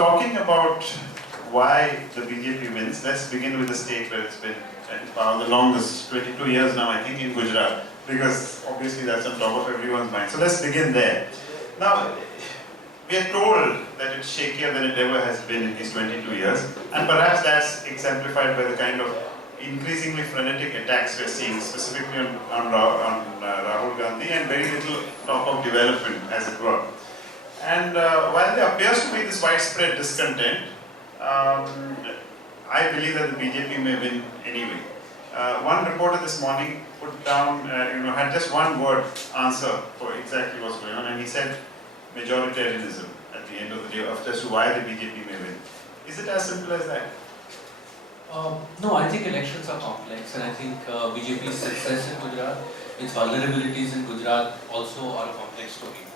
talking about why the BJP wins, let's begin with the state where it's been in power the longest, 22 years now, I think, in Gujarat, because obviously that's on top of everyone's mind. So let's begin there. Now, we are told that it's shakier than it ever has been in these 22 years, and perhaps that's exemplified by the kind of increasingly frenetic attacks we're seeing, specifically on Rahul Gandhi, and very little talk of development, as it were. And while there appears to be this widespread discontent, I believe that the BJP may win anyway. One reporter this morning put down, had just one word answer for exactly what's going on, and he said majoritarianism at the end of the day, as to why the BJP may win. Is it as simple as that? No, I think elections are complex, and I think BJP's success in Gujarat, its vulnerabilities in Gujarat also are a complex story.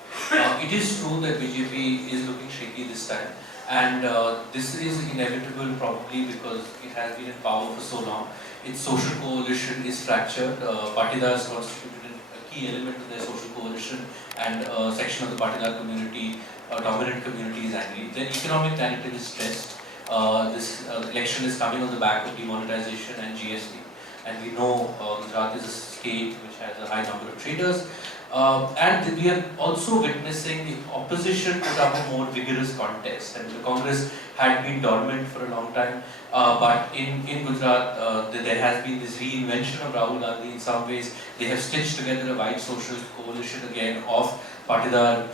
It is true that BJP is looking shaky this time, and this is inevitable probably because it has been in power for so long. Its social coalition is fractured. Patidars constituted a key element of their social coalition, and a section of the Patidar community, dominant community, is angry. The economic narrative is stressed. This election is coming on the back of demonetization and GST, and we know Gujarat is a state which has a high number of traders, and we are also witnessing the opposition put up a more vigorous contest, and the Congress had been dormant for a long time, but in Gujarat there has been this reinvention of Rahul Gandhi. In some ways they have stitched together a wide social coalition again of Patidar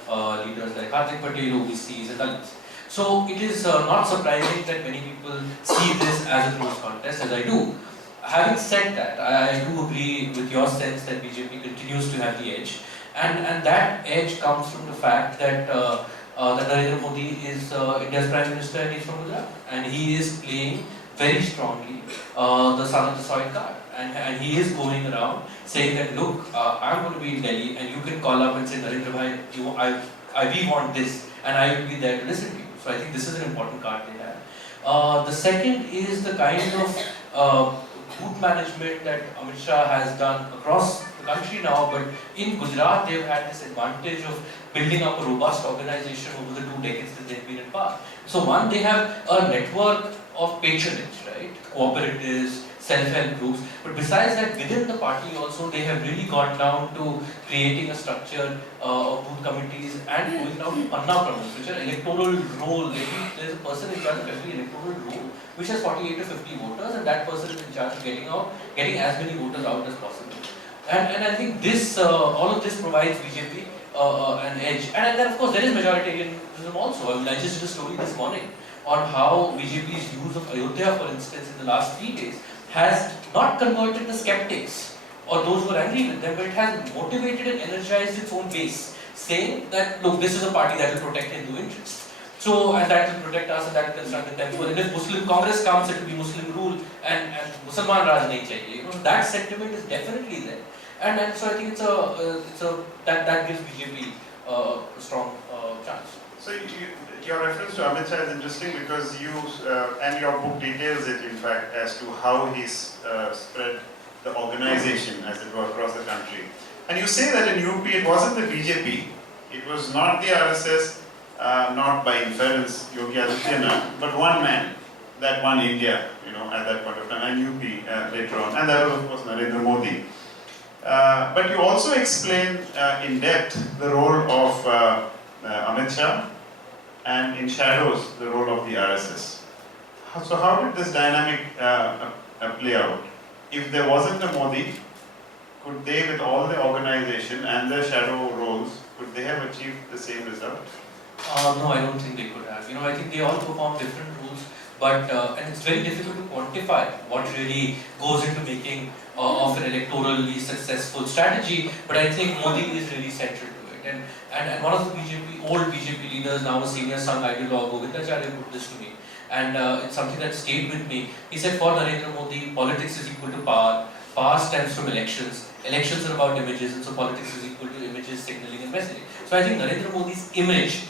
leaders like Hardik Patel, OBCs and Dalits. So it is not surprising that many people see this as a close contest, as I do. Having said that, I do agree with your sense that BJP continues to have the edge, and that edge comes from the fact that that Narendra Modi is India's Prime Minister and he's from Gujarat, and he is playing very strongly the son of the soil card, and he is going around saying that, look, I'm going to be in Delhi, and you can call up and say, Narendra bhai, we want this, and I will be there to listen to you. So I think this is an important card they have. The second is the kind of booth management that Amit Shah has done across the country now, but in Gujarat they've had this advantage of building up a robust organization over the 2 decades that they've been in power. So one, they have a network of patronage, right? Cooperatives, self-help groups, but besides that, within the party also they have really gone down to creating a structure of booth committees and going down to Panna Pramukh, which are electoral roll. There's a person in charge of every electoral roll which has 48 to 50 voters, and that person is in charge of getting as many voters out as possible. And I think this, all of this provides BJP an edge. And then of course there is majoritarianism also. I just did a story this morning on how BJP's use of Ayodhya, for instance, in the last 3 days, has not converted the skeptics or those who are angry with them, but it has motivated and energized its own base, saying that, look, this is a party that will protect Hindu interests. So, and that will protect us, and that will construct the temple. And if Muslim Congress comes, it will be Muslim rule, and Musalman Raj nahi chahiye. You know, that sentiment is definitely there. And so I think that gives BJP a strong chance. So your reference to Amit Shah is interesting because you, and your book details it in fact as to how he's spread the organization, as it were, across the country. And you say that in UP it wasn't the BJP, it was not the RSS, not by inference Yogi Adityanath, but one man that won India, at that point of time, and UP later on, and that was of course Narendra Modi. But you also explain in depth the role of Amit Shah, and in shadows the role of the RSS. So how did this dynamic play out? If there wasn't a Modi, could they, with all the organization and their shadow roles, could they have achieved the same result? No, I don't think they could have. I think they all perform different roles, but and it's very difficult to quantify what really goes into making of an electorally successful strategy. But I think Modi is really central to it. And one of the old BJP leaders, now a senior Sangh ideologue, Govindacharya, put this to me. And it's something that stayed with me. He said, for Narendra Modi, politics is equal to power. Power stems from elections. Elections are about images, and so politics is equal to images, signaling and messaging. So I think Narendra Modi's image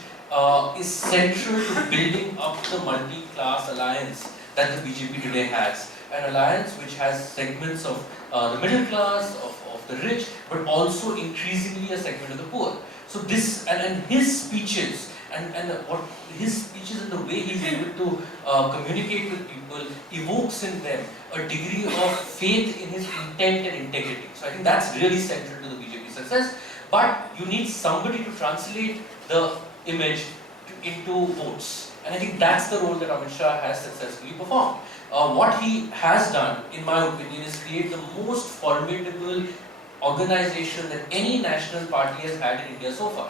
is central to building up the multi-class alliance that the BJP today has. An alliance which has segments of the middle class, of the rich, but also increasingly a segment of the poor. So this, and his speeches and what his speeches and the way he's able to communicate with people evokes in them a degree of faith in his intent and integrity. So I think that's really central to the BJP success. But you need somebody to translate the image into votes. And I think that's the role that Amit Shah has successfully performed. What he has done, in my opinion, is create the most formidable organization that any national party has had in India so far.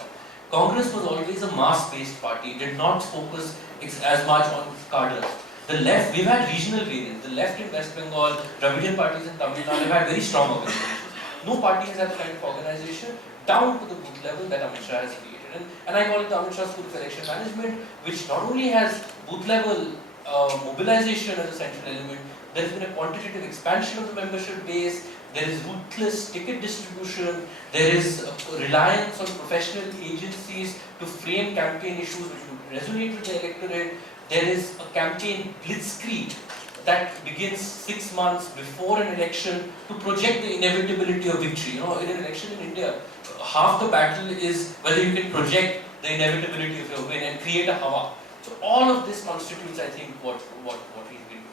Congress was always a mass-based party, did not focus as much on cadres. The left, we've had regional variants. The left in West Bengal, Dravidian parties in Tamil Nadu have had very strong organizations. No party has had the kind of organization down to the booth level that Amit Shah has created. And I call it the Amit Shah School of Election Management, which not only has booth level mobilization as a central element, there has been a quantitative expansion of the membership base, there is ruthless ticket distribution, there is a reliance on professional agencies to frame campaign issues which would resonate with the electorate, there is a campaign blitzkrieg that begins 6 months before an election to project the inevitability of victory. You know, in an election in India, half the battle is whether you can project the inevitability of your win and create a hawa. So all of this constitutes, I think, what he's been doing.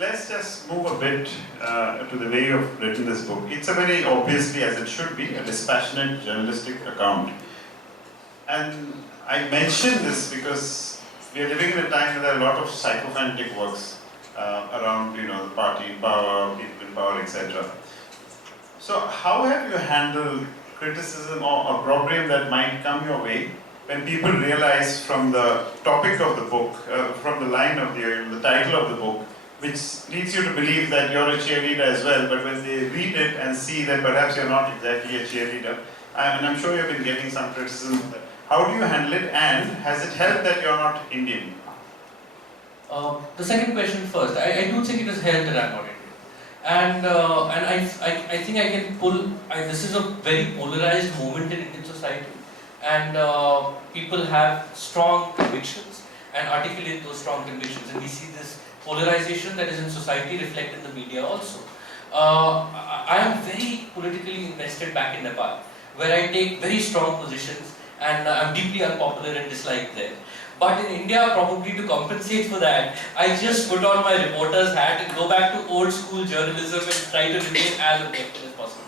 Let's just move a bit to the way you've written this book. It's a very obviously, as it should be, a dispassionate journalistic account. And I mention this because we are living in a time where there are a lot of sycophantic works around, the party in power, people in power, etc. So how have you handled criticism or opprobrium that might come your way when people realize from the topic of the book, from the line of the title of the book, which leads you to believe that you're a cheerleader as well, but when they read it and see that perhaps you're not exactly a cheerleader, and I'm sure you've been getting some criticism, how do you handle it, and has it helped that you're not Indian? The second question first. I do think it has helped that I'm not Indian. And I think I can pull, this is a very polarized moment in Indian society, and people have strong convictions and articulate those strong convictions, and we see this polarization that is in society reflect in the media also. I am very politically invested back in Nepal, where I take very strong positions and I'm deeply unpopular and disliked there. But in India, probably to compensate for that, I just put on my reporter's hat and go back to old school journalism and try to remain as objective as possible.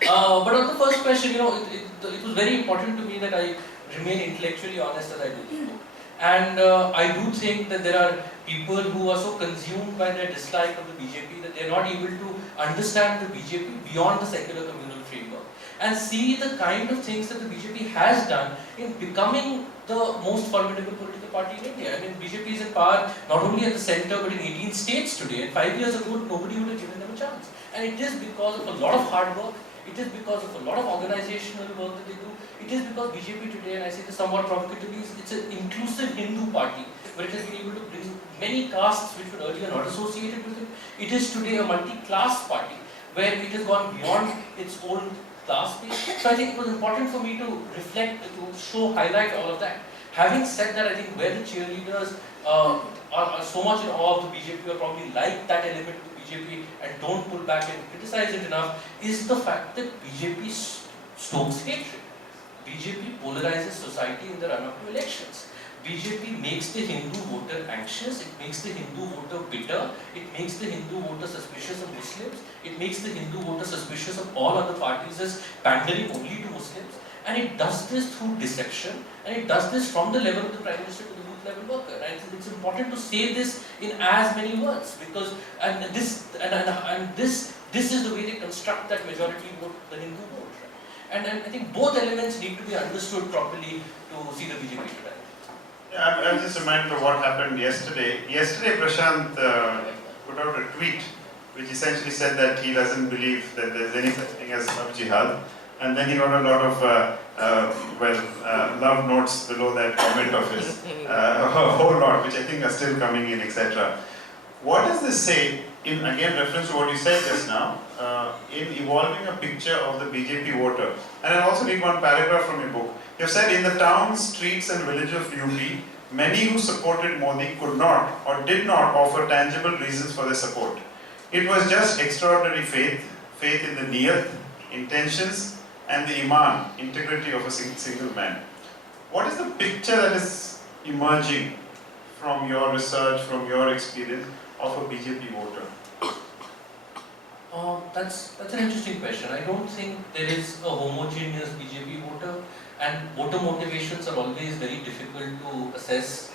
But on the first question, it was very important to me that I remain intellectually honest as I do this book. And I do think that there are people who are so consumed by their dislike of the BJP that they are not able to understand the BJP beyond the secular communal framework and see the kind of things that the BJP has done in becoming the most formidable political party in India. I mean, BJP is in power not only at the centre but in 18 states today, and 5 years ago nobody would have given them a chance. And it is because of a lot of hard work, it is because of a lot of organizational work that they do, it is because BJP today, and I say this somewhat provocatively, it's an inclusive Hindu party, where it has been able to bring many castes which were earlier not associated with it. It is today a multi-class party, where it has gone beyond its own class base. So I think it was important for me to reflect, to show, highlight all of that. Having said that, I think where the cheerleaders are so much in awe of the BJP, or probably like that element of the BJP and don't pull back and criticize it enough, is the fact that BJP stokes hatred. BJP polarizes society in the run-up to elections. BJP makes the Hindu voter anxious, it makes the Hindu voter bitter, it makes the Hindu voter suspicious of Muslims, it makes the Hindu voter suspicious of all other parties as pandering only to Muslims, and it does this through deception, and it does this from the level of the Prime Minister to the booth level worker. And it's important to say this in as many words, because this is the way they construct that majority vote, the Hindu vote. Right? And I think both elements need to be understood properly to see the BJP today. Yeah, I'm just reminded of what happened yesterday. Yesterday, Prashant put out a tweet which essentially said that he doesn't believe that there's any such thing as love jihad. And then he wrote a lot of love notes below that comment of his, a whole lot, which I think are still coming in, etc. What does this say, in again reference to what you said just now, in evolving a picture of the BJP voter? And I'll also read one paragraph from your book. You have said, in the towns, streets and villages of UP, many who supported Modi could not or did not offer tangible reasons for their support. It was just extraordinary faith in the niyat, intentions, and the iman, integrity of a single man. What is the picture that is emerging from your research, from your experience of a BJP voter? That's an interesting question. I don't think there is a homogeneous BJP voter, and voter motivations are always very difficult to assess.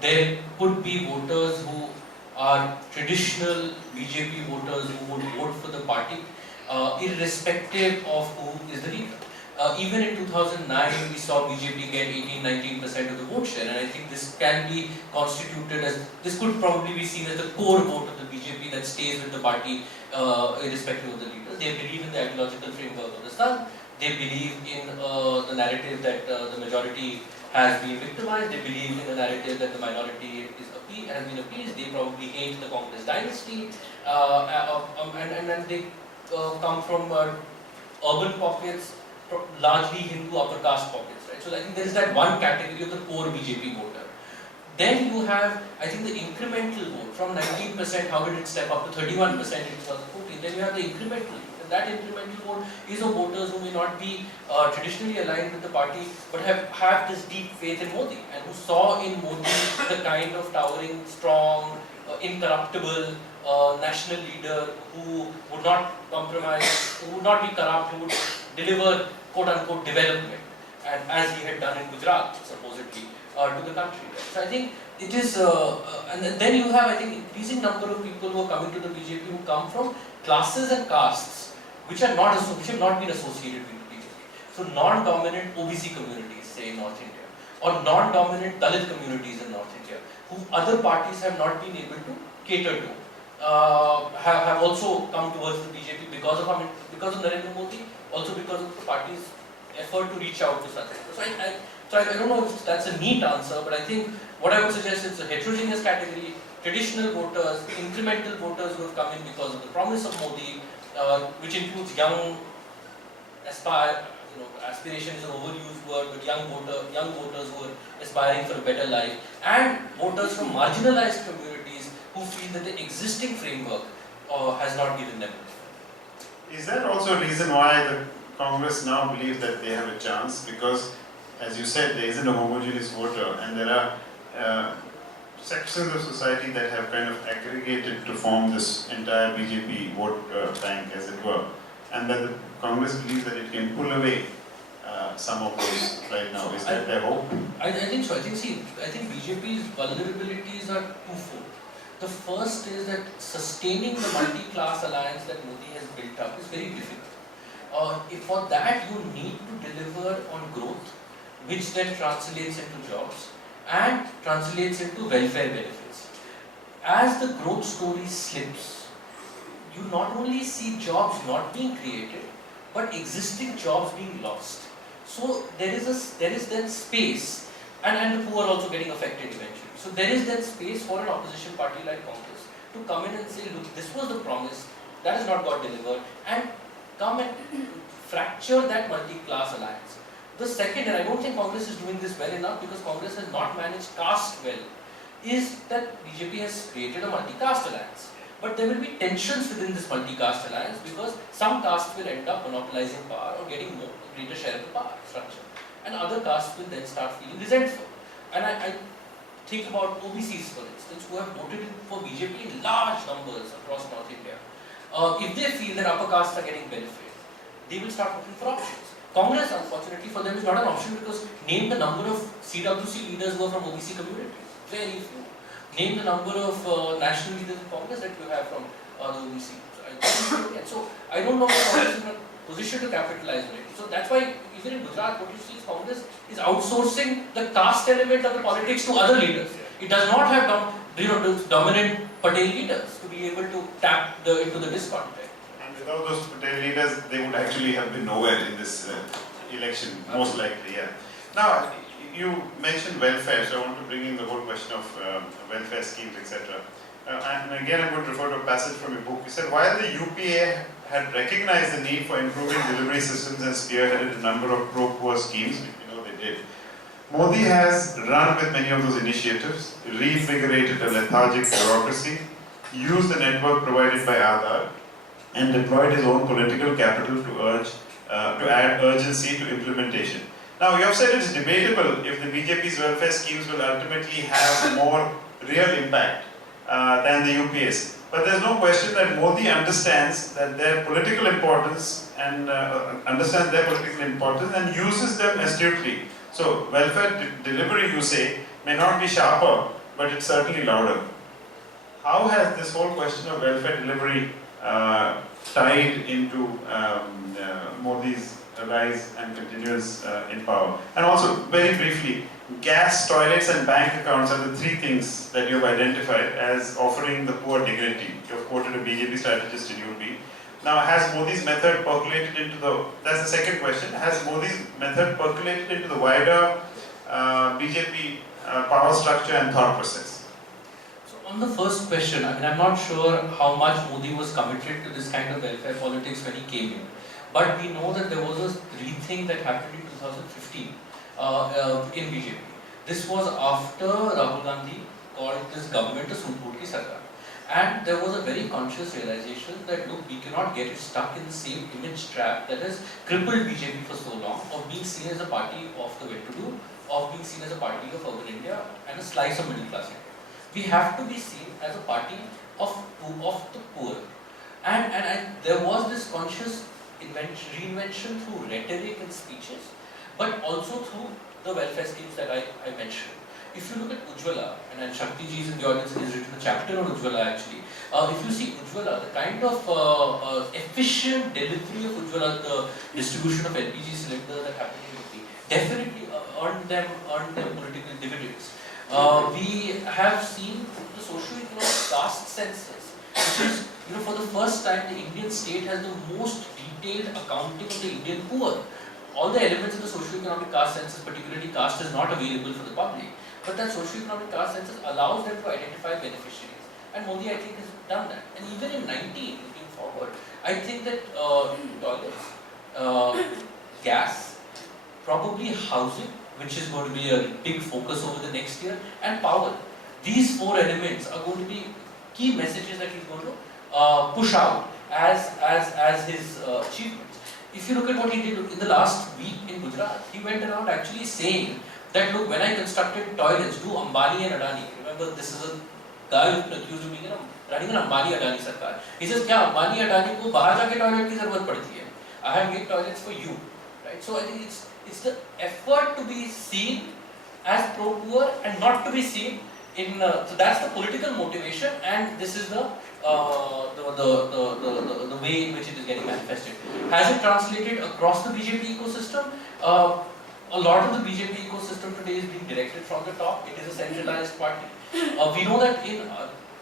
There could be voters who are traditional BJP voters who would vote for the party, irrespective of who is the leader. Even in 2009, we saw BJP get 18-19% of the vote share, and I think this can be constituted as, this could probably be seen as the core vote of the BJP that stays with the party irrespective of the leader. They believe in the ideological framework of the Sun. They believe in the narrative that the majority has been victimized. They believe in the narrative that the minority has been appeased. They probably hate the Congress dynasty, and they come from urban pockets, largely Hindu upper caste pockets, right? So I think there is that one category of the core BJP voter. Then you have, I think, the incremental vote from 19%. How did it step up to 31% in 2014? Then you have the incremental vote. And that incremental vote is of voters who may not be traditionally aligned with the party, but have this deep faith in Modi, and who saw in Modi the kind of towering, strong, incorruptible national leader who would not compromise, who would not be corrupt, who would deliver quote-unquote development, and as he had done in Gujarat, supposedly, to the country. Right? So I think it is, and then you have, I think, increasing number of people who are coming to the BJP who come from classes and castes which have not been associated with the BJP. So non-dominant OBC communities, say in North India, or non-dominant Dalit communities in North India, who other parties have not been able to cater to, have also come towards the BJP because of Narendra Modi, also because of the party's effort to reach out to such people. So I don't know if that's a neat answer, but I think what I would suggest is a heterogeneous category, traditional voters, incremental voters who have come in because of the promise of Modi, which includes young, aspiration is an overused word, but young voters who are aspiring for a better life, and voters from marginalized communities who feel that the existing framework has not given them enough. Is that also a reason why the Congress now believes that they have a chance? Because, as you said, there isn't a homogeneous voter, and there are sections of society that have kind of aggregated to form this entire BJP vote bank, as it were, and that the Congress believes that it can pull away some of those right now. Is that their hope? I think so. I think BJP's vulnerabilities are twofold. The first is that sustaining the multi-class alliance that Modi has built up is very difficult. For that, you need to deliver on growth, which then translates into jobs and translates into welfare benefits. As the growth story slips, you not only see jobs not being created, but existing jobs being lost. So there is then space, and the poor are also getting affected eventually. So there is then space for an opposition party like Congress to come in and say, look, this was the promise, that has not got delivered, and come and fracture that multi-class alliance. The second, and I don't think Congress is doing this well enough because Congress has not managed caste well, is that BJP has created a multi-caste alliance. But there will be tensions within this multi-caste alliance because some castes will end up monopolizing power or getting a greater share of the power structure. And other castes will then start feeling resentful. And I think about OBCs, for instance, who have voted for BJP in large numbers across North India. If they feel that upper castes are getting benefit, they will start looking for options. Congress, unfortunately for them, is not an option because name the number of CWC leaders who are from OBC communities. Very few. Name the number of national leaders in Congress that you have from the OBC. So I don't know if Congress is in a position to capitalize on it. So that's why even in Gujarat, what you see is Congress is outsourcing the caste element of the politics to other leaders. It does not have dominant Patel leaders to be able to tap into the discount. And without those Patel leaders, they would actually have been nowhere in this election, most likely. Yeah. Now, you mentioned welfare, so I want to bring in the whole question of welfare schemes, etc. And again, I'm going to refer to a passage from your book. You said, while the UPA had recognized the need for improving delivery systems and spearheaded a number of pro-poor schemes, which we know they did, Modi has run with many of those initiatives, reinvigorated a lethargic bureaucracy, used the network provided by Aadhaar, and deployed his own political capital to add urgency to implementation. Now, you have said it's debatable if the BJP's welfare schemes will ultimately have more real impact than the UPS. But there's no question that Modi understands that their political importance and uses them astutely. So, welfare delivery, you say, may not be sharper, but it's certainly louder. How has this whole question of welfare delivery tied into Modi's rise and continues in power? And also, very briefly, gas, toilets and bank accounts are the three things that you have identified as offering the poor dignity. You have quoted a BJP strategist in UP. Now, has Modi's method percolated into that's the second question, has Modi's method percolated into the wider BJP power structure and thought process? So on the first question, I mean, I'm not sure how much Modi was committed to this kind of welfare politics when he came in. But we know that there was a rethink that happened in 2015 in BJP. This was after Rahul Gandhi called this government a Soot Ki Sarkar. And there was a very conscious realization that, look, we cannot get it stuck in the same image trap that has crippled BJP for so long, of being seen as a party of the well-to-do, of being seen as a party of urban India and a slice of middle class India. We have to be seen as a party of the poor. And there was this conscious reinvention through rhetoric and speeches, but also through the welfare schemes that I mentioned. If you look at Ujjwala, and Shakti ji is in the audience, he's written a chapter on Ujjwala actually. If you see Ujjwala, the kind of efficient delivery of Ujjwala, the distribution of LPG cylinders that happened in UP, definitely earned them political dividends. We have seen the socio-economic caste census, which is, for the first time, the Indian state has the most detailed accounting of the Indian poor. All the elements of the socio-economic caste census, particularly caste, is not available for the public. But that socio-economic caste census allows them to identify beneficiaries. And Modi, I think, has done that. And even in 19, looking forward, I think that toilets, gas, probably housing, which is going to be a big focus over the next year, and power. These four elements are going to be key messages that he's going to push out as his achievements. If you look at what he did in the last week in Gujarat, he went around actually saying that, look, when I constructed toilets to Ambani and Adani, remember this is a guy who accused of being running an Ambani-Adani Sarkar. He says, kya Ambani Adani ko bahar jaake toilet ki zarurat padti hai? I have made toilets for you, right? So I think it's the effort to be seen as pro-poor and not to be seen in. So that's the political motivation, and this is the way in which it is getting manifested. Has it translated across the BJP ecosystem? A lot of the BJP ecosystem today is being directed from the top. It is a centralized party. We know that in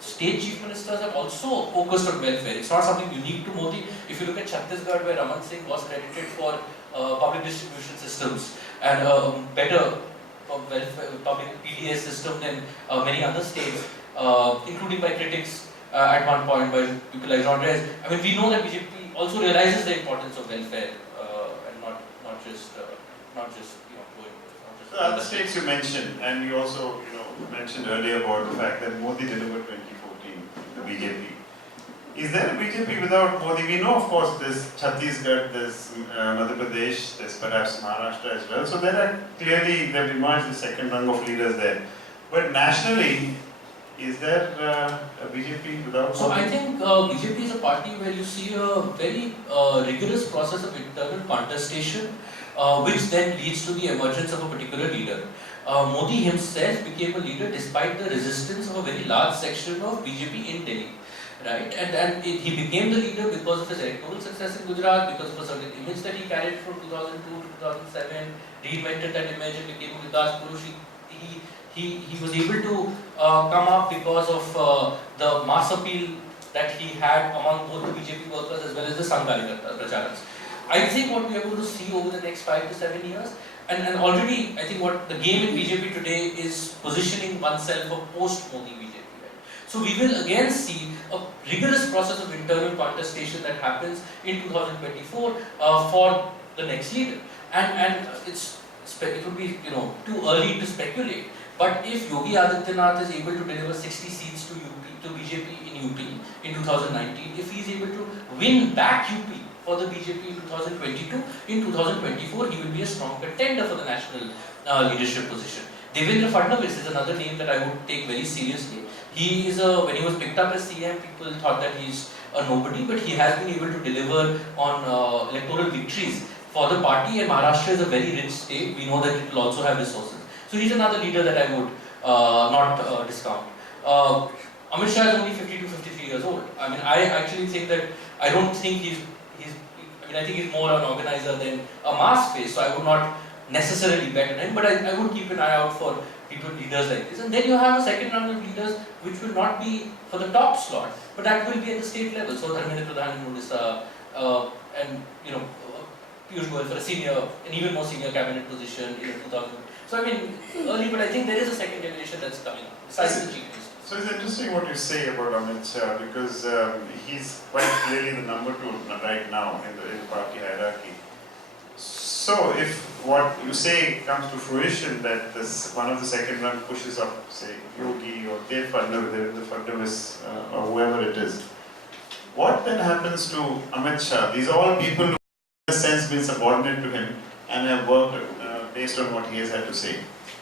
state chief ministers have also focused on welfare. It's not something unique to Modi. If you look at Chhattisgarh, where Raman Singh was credited for public distribution systems and better public PDS system than many other states, including by critics at one point, by people like John Reyes. I mean, we know that BJP also realizes the importance of welfare and not just So other states you mentioned, and you also mentioned earlier about the fact that Modi delivered 2014, the BJP. Is there a BJP without Modi? We know, of course, there's Chhattisgarh, there's Madhya Pradesh, there's perhaps Maharashtra as well. So they've emerged the second rung of leaders there. But nationally, is there a BJP without Modi? So I think BJP is a party where you see a very rigorous process of internal contestation, which then leads to the emergence of a particular leader. Modi himself became a leader despite the resistance of a very large section of BJP in Delhi. Right, and he became the leader because of his electoral success in Gujarat, because of a certain image that he carried from 2002 to 2007, reinvented that image and became a Vikas Purush. He was able to come up because of the mass appeal that he had among both the BJP workers as well as the Sangh Pracharaks. I think what we are going to see over the next 5 to 7 years, and already I think what the game in BJP today is positioning oneself for post-Modi BJP. So we will again see a rigorous process of internal contestation that happens in 2024 for the next leader. And it would be too early to speculate. But if Yogi Adityanath is able to deliver 60 seats to BJP in UP in 2019, if he is able to win back UP for the BJP in 2022. In 2024, he will be a strong contender for the national leadership position. Devendra Fadnavis is another name that I would take very seriously. He is when he was picked up as CM, people thought that he's a nobody, but he has been able to deliver on electoral victories for the party, and Maharashtra is a very rich state. We know that it will also have resources. So he's another leader that I would not discount. Amit Shah is only 52, 53 years old. I mean, I actually think that, I don't think I think he's more an organizer than a mass face, so I would not necessarily bet on him, but I would keep an eye out for leaders like this. And then you have a second round of leaders which will not be for the top slot, but that will be at the state level. So Dharmendra Pradhan in Odisha, and Piyush Goyal for an even more senior cabinet position in 2000. So I mean, early, but I think there is a second generation that's coming up, besides the chief minister. So it's interesting what you say about Amit Shah, because he's quite clearly the number 2 right now in the party hierarchy. So if what you say comes to fruition, that one of the second run pushes up, say, Yogi or Dev Fadnavis or whoever it is, what then happens to Amit Shah? These are all people who in a sense been subordinate to him and have worked based on what he has had to say.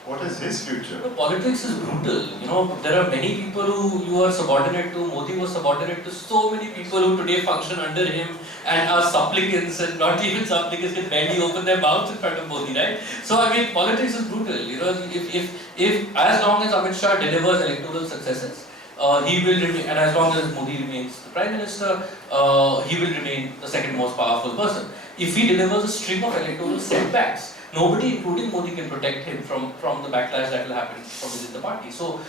What is his future? Politics is brutal. You know, there are many people who you are subordinate to. Modi was subordinate to so many people who today function under him and are supplicants, and not even supplicants can barely open their mouths in front of Modi, right? So I mean, politics is brutal. You know, if as long as Amit Shah delivers electoral successes, he will remain, and as long as Modi remains the Prime Minister, he will remain the second most powerful person. If he delivers a string of electoral setbacks, nobody, including Modi, can protect him from the backlash that will happen from within the party. So,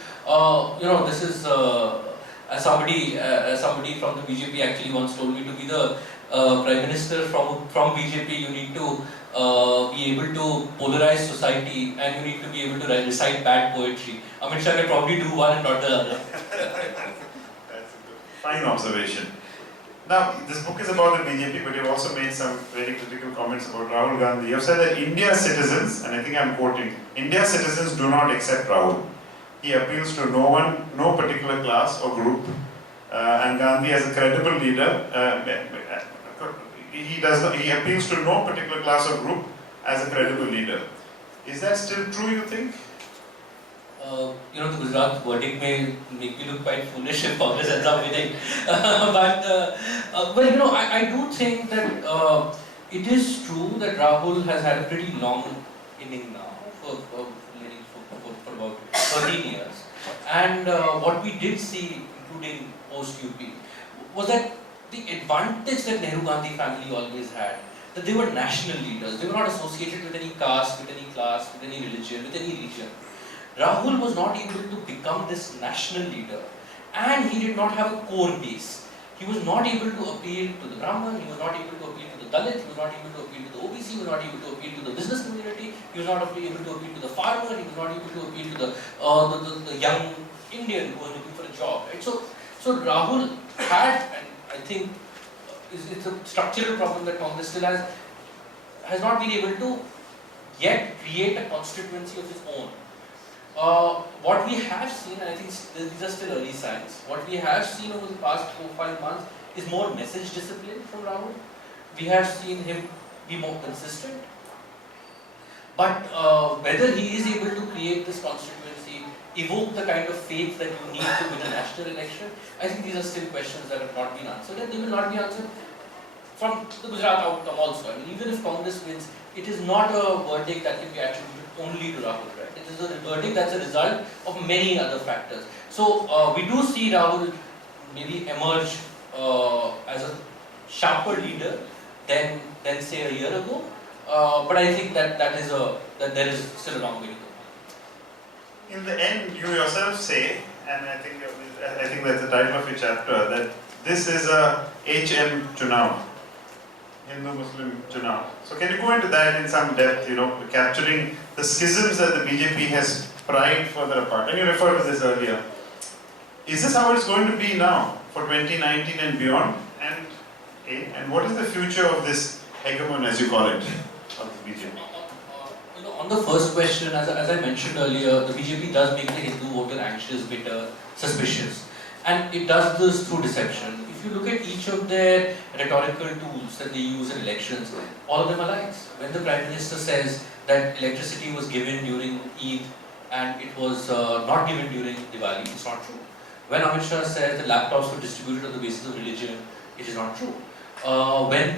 you know, this is as somebody from the BJP actually once told me, to be the Prime Minister from BJP, you need to be able to polarize society, and you need to be able to recite bad poetry. Amit Shah can probably do one and not the other. That's a good, fine observation. Now, this book is about the BJP, but you've also made some very critical comments about Rahul Gandhi. You've said that India's citizens, and I think I'm quoting, India's citizens do not accept Rahul. He appeals to no one, no particular class or group, and Gandhi as a credible leader, he appeals to no particular class or group as a credible leader. Is that still true, you think? You know, the Gujarat verdict may make me look quite foolish if Congress ends up winning. Well, you know, I do think that it is true that Rahul has had a pretty long inning now for about 13 years. And what we did see, including post-UP, was that the advantage that Nehru-Gandhi family always had, that they were national leaders. They were not associated with any caste, with any class, with any religion, with any region. Rahul was not able to become this national leader, and he did not have a core base. He was not able to appeal to the Brahmin, he was not able to appeal to the Dalit, he was not able to appeal to the OBC, he was not able to appeal to the business community, he was not able to appeal to the farmer, he was not able to appeal to the young Indian who was looking for a job. Right? So Rahul had, and I think it's a structural problem that Congress still has not been able to yet create a constituency of its own. What we have seen, and I think these are still early signs, what we have seen over the past 4-5 months is more message discipline from Rahul. We have seen him be more consistent. But whether he is able to create this constituency, evoke the kind of faith that you need to win a national election, I think these are still questions that have not been answered, and they will not be answered from the Gujarat outcome also. I mean, even if Congress wins, it is not a verdict that can be attributed only to Rahul, right? It is a verdict that's a result of many other factors. So we do see Rahul maybe emerge as a sharper leader than say a year ago. But I think that there is still a long way to go. In the end, you yourself say, and I think that's the title of your chapter, that this is a HM Chunav, Hindu-Muslim Chunav. So can you go into that in some depth, you know, capturing the schisms that the BJP has pried further apart? And you referred to this earlier. Is this how it's going to be now for 2019 and beyond? And what is the future of this hegemon, as you call it, of the BJP? You know, on the first question, as I mentioned earlier, the BJP does make the Hindu voter anxious, bitter, suspicious. And it does this through deception. If if you look at each of their rhetorical tools that they use in elections, all of them are lies. When the Prime Minister says that electricity was given during Eid and it was not given during Diwali, it's not true. When Amit Shah says the laptops were distributed on the basis of religion, it is not true. When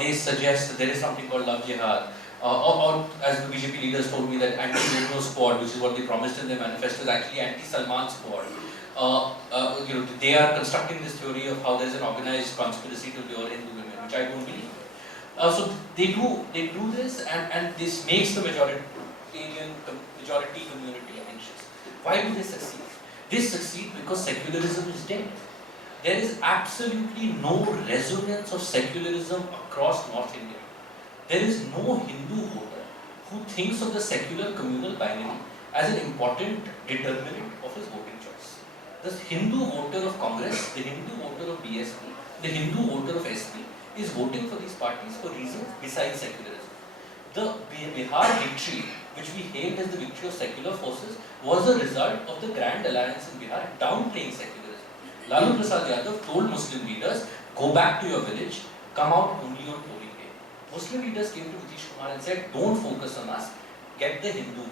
they suggest that there is something called love jihad, or as the BJP leaders told me that anti-Hindu squad, which is what they promised in their manifesto, is actually anti-Salman squad. They are constructing this theory of how there is an organized conspiracy to lure Hindu women, which I don't believe. So they do this, and this makes the majority community anxious. Why do they succeed? They succeed because secularism is dead. There is absolutely no resonance of secularism across North India. There is no Hindu voter who thinks of the secular communal binary as an important determinant of his voting choice. The Hindu voter of Congress, the Hindu voter of BSP, the Hindu voter of SP is voting for these parties for reasons besides secularism. The Bihar victory, which we hailed as the victory of secular forces, was a result of the Grand Alliance in Bihar downplaying secularism. Lalu Prasad Yadav told Muslim leaders, go back to your village, come out only on polling day. Muslim leaders came to Nitish Kumar and said, don't focus on us, get the Hindu vote.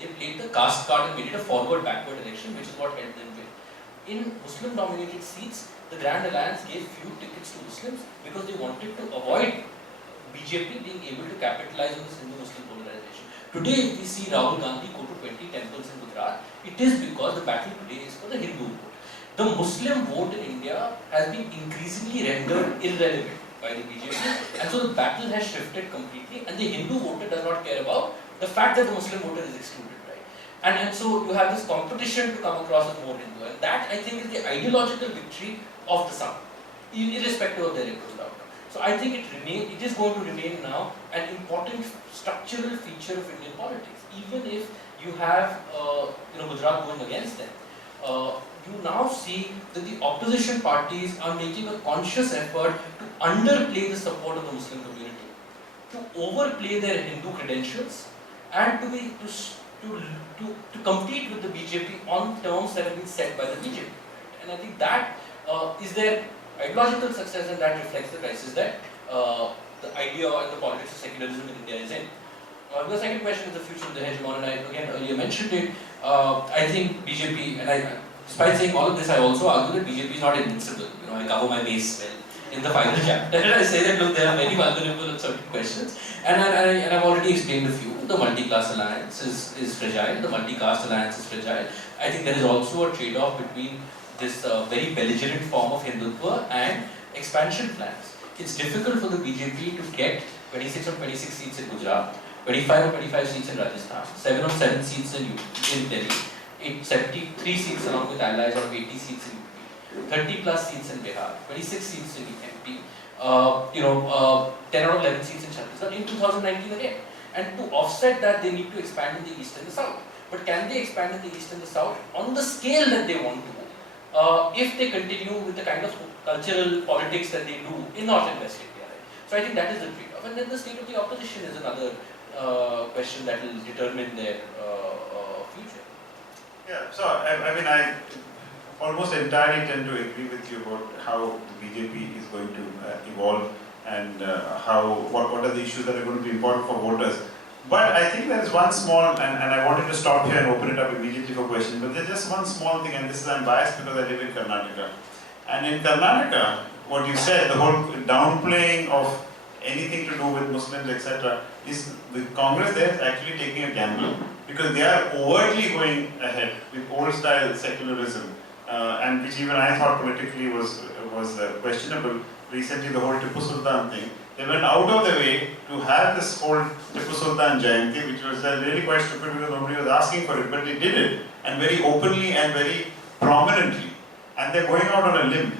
They played the caste card and made it a forward-backward election, which is what helped them win. In Muslim-dominated seats, the Grand Alliance gave few tickets to Muslims because they wanted to avoid BJP being able to capitalize on this Hindu-Muslim polarization. Today, if we see Rahul Gandhi go to 20 temples in Gujarat, it is because the battle today is for the Hindu vote. The Muslim vote in India has been increasingly rendered irrelevant by the BJP, and so the battle has shifted completely, and the Hindu voter does not care about the fact that the Muslim voter is excluded, right? And so you have this competition to come across as more Hindu, and that I think is the ideological victory of the South, irrespective of their electoral outcome. So I think it is going to remain now an important structural feature of Indian politics, even if you have Gujarat going against them. You now see that the opposition parties are making a conscious effort to underplay the support of the Muslim community, to overplay their Hindu credentials, and to compete with the BJP on terms that have been set by the BJP. And I think that is their ideological success, and that reflects the crisis that the idea and the politics of secularism in India is in. The second question is the future of the hegemon, and I again earlier mentioned it. I think BJP, and despite saying all of this, I also argue that BJP is not invincible. I cover my base well in the final chapter, and I say that look, they are very vulnerable on certain questions, and I've already explained a few. The multi-class alliance is fragile. The multi-caste alliance is fragile. I think there is also a trade-off between this very belligerent form of Hindutva and expansion plans. It's difficult for the BJP to get 26 or 26 seats in Gujarat, 25 or 25 seats in Rajasthan, 7 or 7 seats in Delhi, 73 seats along with allies or 80 seats in UP, 30 plus seats in Bihar, 26 seats in MP, 10 or 11 seats in Chhattisgarh in 2019 again. And to offset that, they need to expand in the east and the south. But can they expand in the east and the south on the scale that they want to? If they continue with the kind of cultural politics that they do in North and West India. Right? So I think that is the trade-off. And then the state of the opposition is another question that will determine their future. Yeah, so I almost entirely tend to agree with you about how the BJP is going to evolve and what are the issues that are going to be important for voters. But I think there is one small, and I wanted to stop here and open it up immediately for questions, but there's just one small thing, and this is I'm biased because I live in Karnataka. And in Karnataka, what you said, the whole downplaying of anything to do with Muslims, etc., is the Congress there is actually taking a gamble because they are overtly going ahead with old-style secularism, and which even I thought politically was questionable. Recently, the whole Tipu Sultan thing. They went out of their way to have this whole Tipu Sultan Jayanti, which was really quite stupid because nobody was asking for it, but they did it, and very openly and very prominently. And they're going out on a limb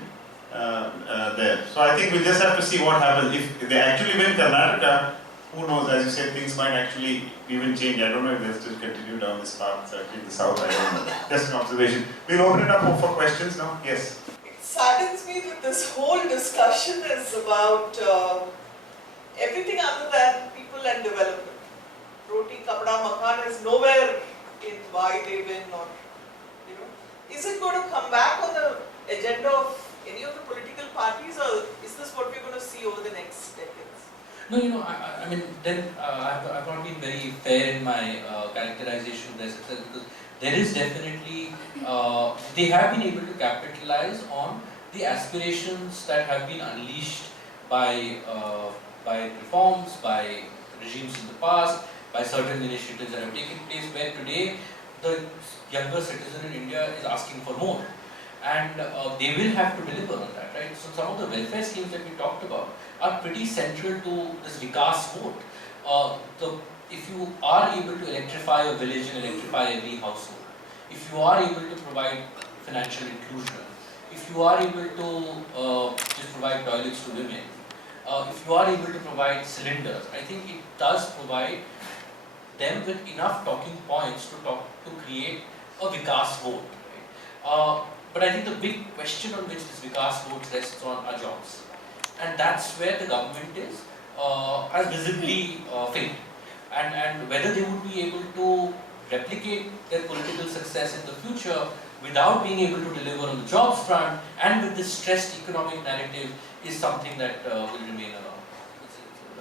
there. So I think we just have to see what happens. If they actually win Karnataka, who knows, as you said, things might actually even change. I don't know if they'll still continue down this path, certainly in the south, I don't know. Just an observation. We'll open it up for questions now. Yes? It saddens me that this whole discussion is about everything other than people and development. Roti, kapda, makan is nowhere in why they win or, is it going to come back on the agenda of any of the political parties, or is this what we're going to see over the next decades? No, I mean, then I've not been very fair in my characterization of their success, because there is definitely, they have been able to capitalize on the aspirations that have been unleashed by reforms, by regimes in the past, by certain initiatives that have taken place, where today the younger citizen in India is asking for more. And they will have to deliver on that, right? So some of the welfare schemes that we talked about are pretty central to this Vikas vote. If you are able to electrify a village and electrify every household, if you are able to provide financial inclusion, if you are able to just provide toilets to women, if you are able to provide cylinders, I think it does provide them with enough talking points to create a Vikas vote. Right? But I think the big question on which this Vikas vote rests on are jobs. And that's where the government has visibly failed. And whether they would be able to replicate their political success in the future without being able to deliver on the jobs front and with this stressed economic narrative is something that will remain around.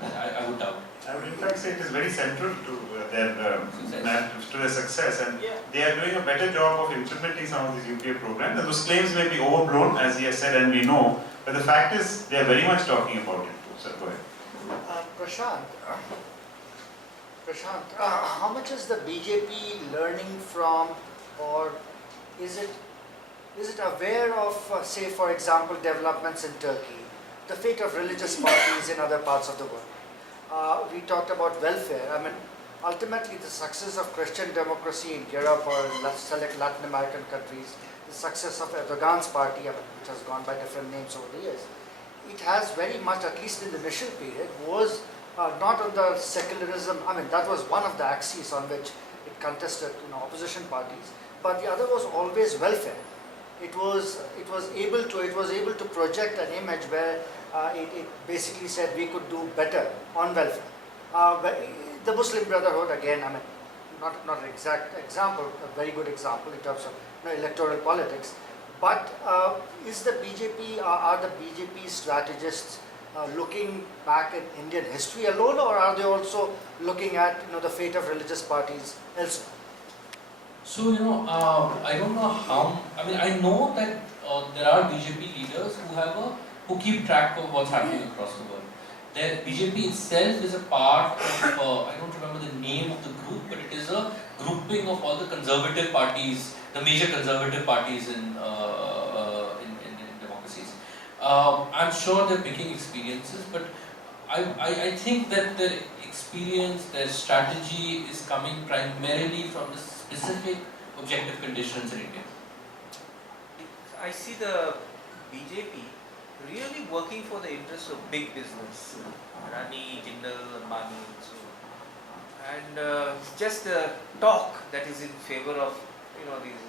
I would doubt. I would in fact say it is very central to their narrative, to their success, and they are doing a better job of implementing some of these UPA programs. And those claims may be overblown, as he has said, and we know, but the fact is they are very much talking about it too. Sir, go ahead. Prashant, how much is the BJP learning from, or is it aware of, say for example, developments in Turkey, the fate of religious parties in other parts of the world? We talked about welfare. I mean, ultimately the success of Christian democracy in Europe or in select Latin American countries, the success of Erdogan's party, I mean, which has gone by different names over the years, it has very much, at least in the initial period, was not on the secularism. I mean, that was one of the axes on which it contested, opposition parties. But the other was always welfare. It was able to project an image where it basically said we could do better on welfare. The Muslim Brotherhood, again, I mean, not an exact example, a very good example in terms of electoral politics. But is the BJP, are the BJP strategists looking back at Indian history alone, or are they also looking at the fate of religious parties elsewhere? So I don't know how. I mean, I know that there are BJP leaders who keep track of what's happening across the world. The BJP itself is a part of, I don't remember the name of the group, but it is a grouping of all the conservative parties, the major conservative parties in democracies. I'm sure they're picking experiences, but I think that their experience, their strategy is coming primarily from the specific objective conditions in India. I see the BJP really working for the interests of big business, Rani, Jindal, Ambani, and so on. And just the talk that is in favor of these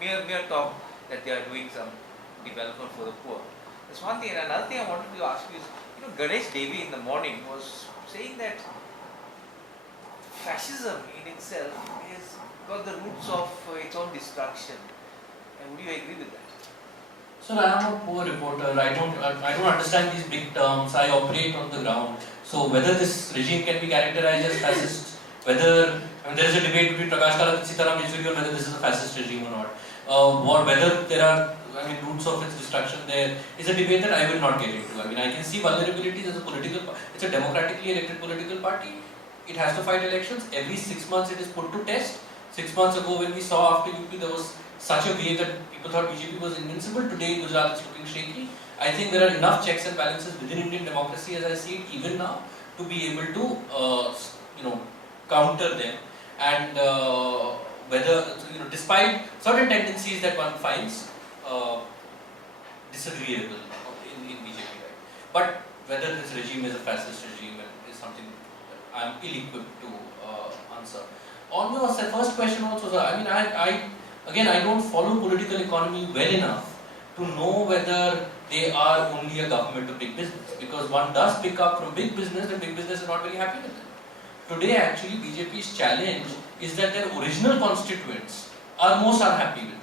mere talk that they are doing some development for the poor. That's one thing. And another thing I wanted to ask you is, Ganesh Devi in the morning was saying that fascism in itself has got the roots of its own destruction. And would you agree with that? So I am a poor reporter. I don't understand these big terms. I operate on the ground. So whether this regime can be characterized as fascist, whether there is a debate between Prakash Karat and Sitaram Yechuri on whether this is a fascist regime or not, or whether there are roots of its destruction there, is a debate that I will not get into. I mean, I can see vulnerabilities as it's a democratically elected political party. It has to fight elections. Every 6 months it is put to test. 6 months ago when we saw after UP there was such a wave that people thought BJP was invincible. Today Gujarat is looking shaky. I think there are enough checks and balances within Indian democracy, as I see it, even now, to be able to counter them. And whether despite certain tendencies that one finds disagreeable in BJP, right? But whether this regime is a fascist regime is something that I am ill-equipped to answer. On your first question also, sir, I mean, I don't follow political economy well enough to know whether they are only a government of big business, because one does pick up from big business and big business is not very happy with them. Today actually BJP's challenge is that their original constituents are most unhappy with them.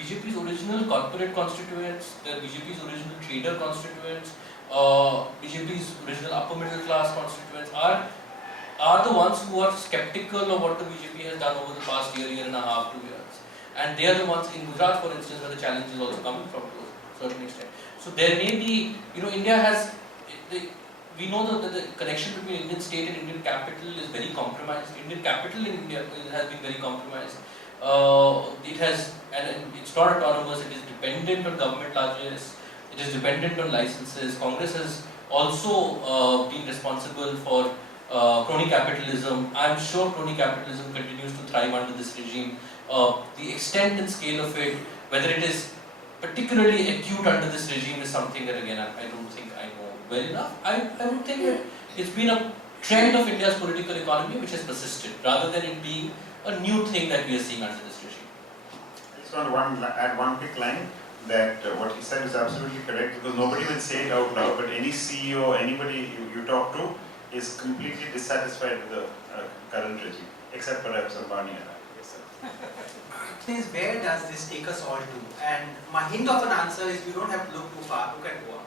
BJP's original corporate constituents, the BJP's original trader constituents, BJP's original upper middle class constituents are the ones who are skeptical of what the BJP has done over the past year and a half, 2 years. And they are the ones in Gujarat, for instance, where the challenge is also coming from to a certain extent. So there may be, India has, we know that the connection between Indian state and Indian capital is very compromised. Indian capital in India has been very compromised. It has, and it's not autonomous, it is dependent on government largesse, it is dependent on licenses. Congress has also been responsible for crony capitalism. I'm sure crony capitalism continues to thrive under this regime. The extent and scale of it, whether it is particularly acute under this regime, is something that again I don't think I know well enough. I would think that it's been a trend of India's political economy which has persisted, rather than it being a new thing that we are seeing under this regime. I just want to add one quick line that what he said is absolutely correct, because nobody will say it out loud, but any CEO, anybody you talk to is completely dissatisfied with the current regime, except perhaps Ambani and I. Yes, sir. Is where does this take us all to? And my hint of an answer is you don't have to look too far, look at Goa.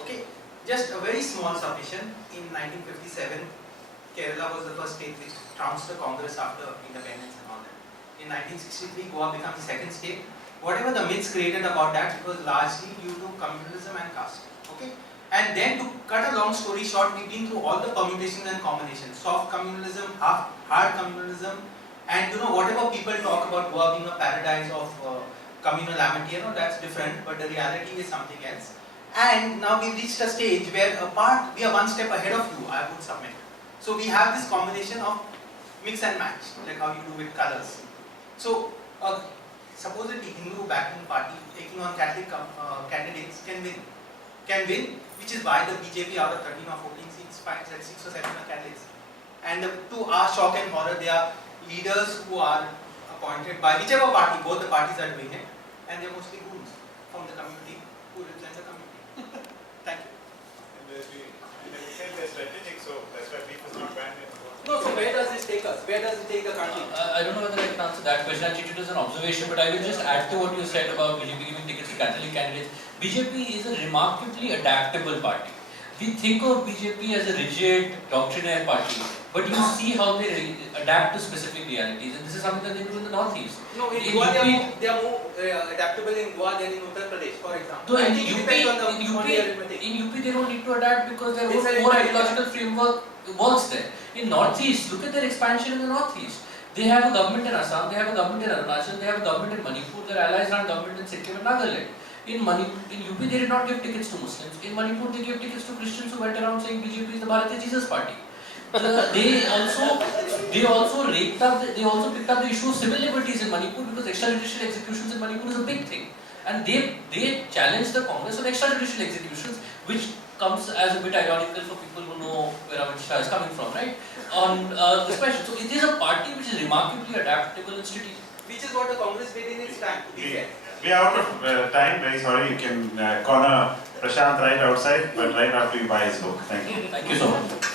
Okay, just a very small submission. In 1957, Kerala was the first state which trounced the Congress after independence and all that. In 1963, Goa becomes the second state. Whatever the myths created about that, it was largely due to communalism and caste. Okay, and then to cut a long story short, we've been through all the permutations and combinations: soft communalism, hard communalism. And whatever people talk about Goa being a paradise of communal amity, that's different, but the reality is something else. And now we've reached a stage where we are one step ahead of you, I would submit. So we have this combination of mix and match, like how you do with colors. So supposedly Hindu backing party taking on Catholic candidates can win, which is why the BJP out of 13 or 14 seats finds that 6 or 7 are Catholics. And to our shock and horror, they are leaders who are appointed by whichever party, both the parties are doing it, and they're mostly goons from the community who represent the community. Thank you. And they said they're strategic, so that's why beef is not banned in Goa. No, so where does this take us? Where does it take the country? I don't know whether I can answer that question. I treat it as an observation, but I will just add to what you said about BJP giving tickets to Catholic candidates. BJP is a remarkably adaptable party. We think of BJP as a rigid, doctrinaire party, but you see how they adapt to specific realities, and this is something that they do in the Northeast. No, in Goa they are more adaptable in Goa than in Uttar Pradesh, for example. So I in think it UP, depends on the arithmetic. in UP they don't need to adapt because their They say whole it- ideological framework works there. In Northeast, look at their expansion in the Northeast. They have a government in Assam, they have a government in Arunachal, they have a government in Manipur, their allies are government in Sikkim and Nagaland. In UP they did not give tickets to Muslims. In Manipur they gave tickets to Christians who went around saying BJP is the Bharatiya Jesus party. They also picked up the issue of civil liberties in Manipur, because extrajudicial executions in Manipur is a big thing. And they challenged the Congress on extrajudicial executions, which comes as a bit ironical for people who know where Amit Shah is coming from, right? On this question. So it is a party which is remarkably adaptable and strategic. Which is what the Congress did in its time, to be fair. We are out of time, very sorry. You can corner Prashant right outside, but right after you buy his book. Thank you. Thank you so much.